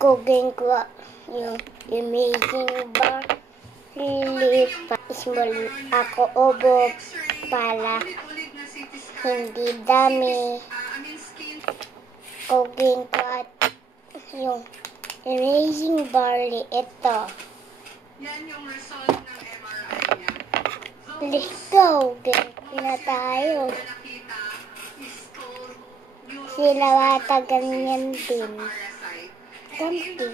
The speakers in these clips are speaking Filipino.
Cooking ko yung amazing bar. Small ako obo para hindi dami. Cooking ko at yung amazing barley. Ito. Yan yung result ng MRI niya. Let's go. Ganito na tayo. Sila wata ganyan din. Ganito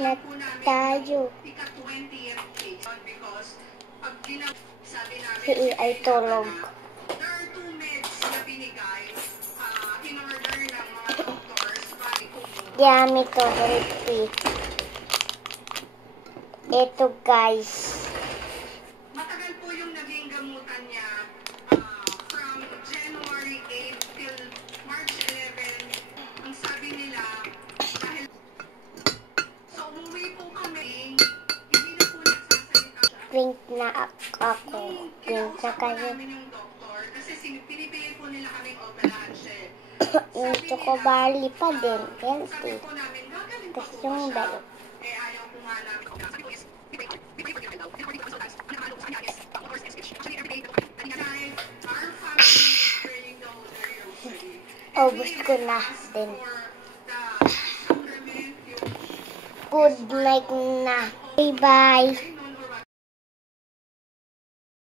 na tayo. Si ay tulog. Yummy to healthy. Ito guys. Matagal po yung naging gamutan niya from January 8 till March 11. Ang sabi nila, dahil so umuwi po kami, hindi na po nagsasalita siya. Drink na ako. Drink na kayo. Namin yung doktor kasi pinipili po nila kaming Ovalanche. Ito ko barley pa din. Healthy. Sabi po namin, gagaling pa Tapos po yung siya. dalo. Eh ayaw po nga namin. Ubus ko na din. Good night na. Bye-bye.